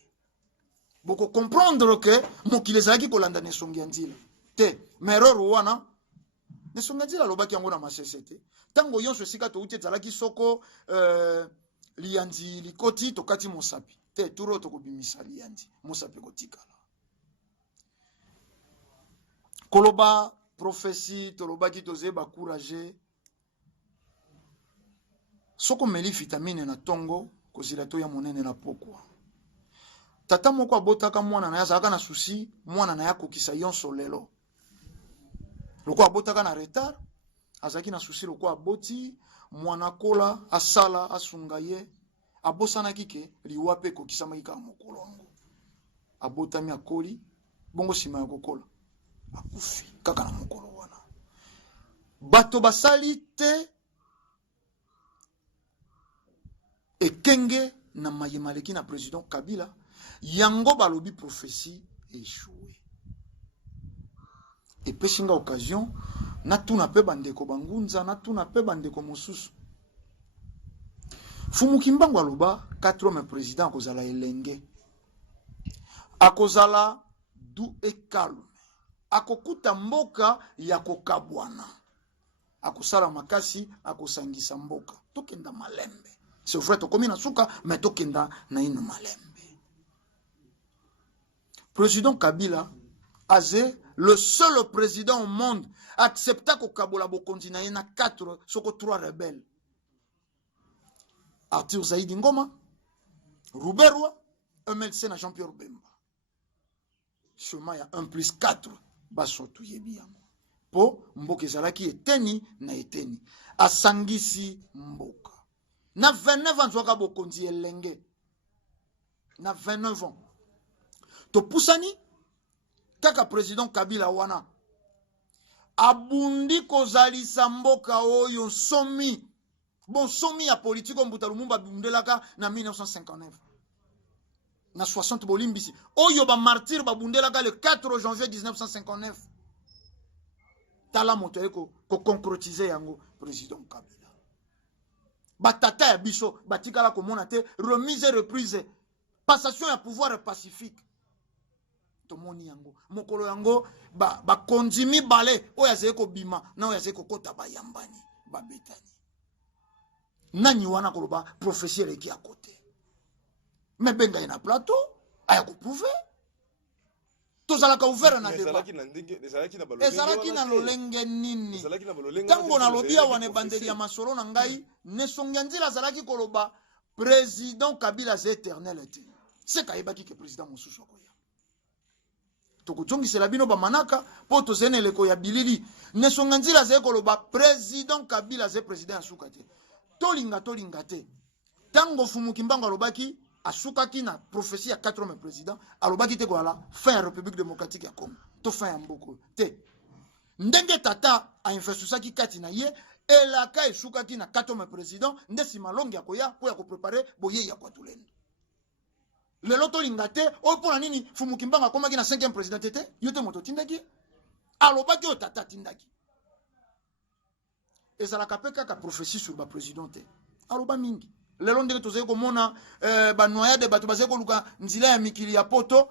boko comprendre que mokili zaki kolanda ne songa nzila te meror wana ne songa nzila lobaki yango na masesete tango yonso sika to uti zalaki soko lianzi likoti to kati mosapi te turo to kobimisa lianzi mosapi kotikala koloba prophétie tolobaki tozeba courage soko meli vitamine na tongo kozila to ya monene na pokwa tata moko abotaka mwana na yazaka na susi mwana na yakokisa yonso lelo loko abotaka na retard azaki na susi loko aboti mwana kola asala asunga ye abosana kike liwa pe kokisa maika mokolo ngo abotami akoli bongo sima ya kokola akufi kaka na mokolo wana bato basali te ekenge na mayemaleki na président Kabila yango balobi prophétie échoué et peshinga occasion na tuna pe bandeko bangunza na tuna pe bandeko mosusu Fumukimbangu aloba 4e président akozala elenge akozala du et calme akokuta mboka ya kokabwana akosala makasi akosangisa mboka tokenda malembe c'est vrai tokomi na suka mais tokenda na ino malembe président Kabila azé le seul président au monde accepta kokabola bokonzi na ye na 4 soko 3 rebelles Arthur Zaidi Ngoma Ruberwa MLC na Jean-Pierre Bemba chemin ya 1+4 basoto yebi yango po mboka ezalaki eteni na eteni asangisi mboka na 29 ans zwaka bokonzi elenge na 29 ans to pusani kaka président Kabila wana abundi kozalisa mboka oyo somi bon somi ya politique mbuta Lumumba bundelaka na 1959 na 60 bolimbisi oyo ba martyr ba bundelaka le 4 janvier 1959 tala moto eko ko concrétiser yango président Kabila batata ya biso batikala komona te remise et reprise passation ya pouvoir pacifique tomoni yango mokolo yango ba konzimi balé oyo azeko bima na oyo azeko kota bayambani babetani nani wana koloba professeur eki à côté mais benga ina plateau aya ko prouver tozalaka ouvert na débat ezalaki na lolenge nini tango na lobia wana bandeli ya masolo na ngai nesonga nzila zalaki koloba président Kabila c'est éternel ete c'est kayebaki ke président mosusu akoya tokojongisela bino ba manaka po tozene leko ya bilili nesonga nzila zalaki koloba président Kabila c'est président asuka te tolinga te tango Fumukimbangu alobaki asukaki na prophétie ya 4e président alobaki te koala fin ya République démocratique ya Congo to fin ya mboko te ndenge tata a investusaki kati na ye elaka esukaki na 4e président ndesi malongi akoya po ya ko préparer boye ya kwa tulendo lelo tolinga te o pona nini Fumukimbangu akomaki na 5e président te yote moto tindaki alobaki o tata tindaki ezalaka pe kaka prophétie sur ba président te aloba mingi lelo ndenge tozali komona ba noyade bato bazali koluka nzila ya mikili ya poto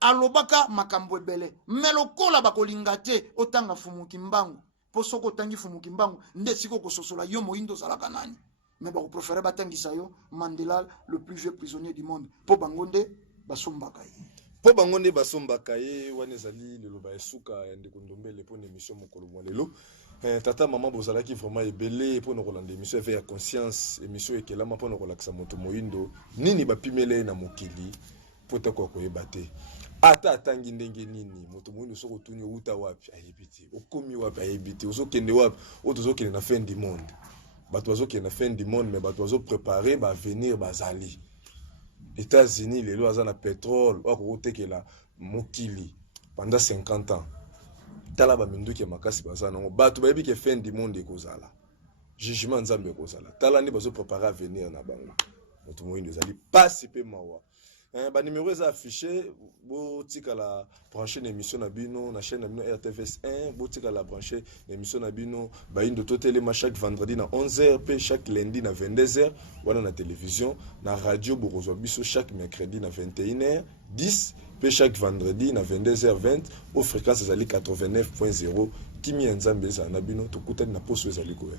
alobaka makambo ebele mais lokola bakolinga te otanga Fumukimbangu po soko otangi Fumukimbangu nde siko kososola yo moyindo ozalaka nani mais bakopréféré batangisa yo Mandela le plus vieux prisonnier du monde po bango nde basombaka ye po bango nde basombaka ye wana ezali lelo baesuka ya ndeko Ndombele po na émission mokolo mwa lelo tata maman bozalaki vraiment ebele po na kolanda émission éveil ya conscience émission ekelama po na kolakisa moto moyindo nini bapimele na mokili po tako koyeba te ata atangi ndenge nini moto moyindo soko tuni uta wapi ayebi te okomi wapi ayebi te ozokende wapi o tozokende na fin du monde bato bazokende na fin du monde mais bato bazopréparer bavenir bazali États-Unis lelo aza na pétrole akokotekela mokili pendant 50 ans tala ba minduki makasi baza nango bato bayebi ke fin du monde ekozala jugement nzambe ekozala tala ndi bazo préparer avenir na bango moto moyindo ezali pasi pe mawa ba numéro eza affiché bo tika la brancher l'émission na bino na chaîne na bino RTVS 1 bo tika la brancher l'émission na bino ba indo totelema chaque vendredi na 11h pe chaque lundi na 22h wana na télévision na radio bokozwa biso chaque mercredi na 21h 10 pe chaque vendredi na 22h20 aux fréquences ezali 89.0 kimi nzambe za na bino tokutani na poso ezali koya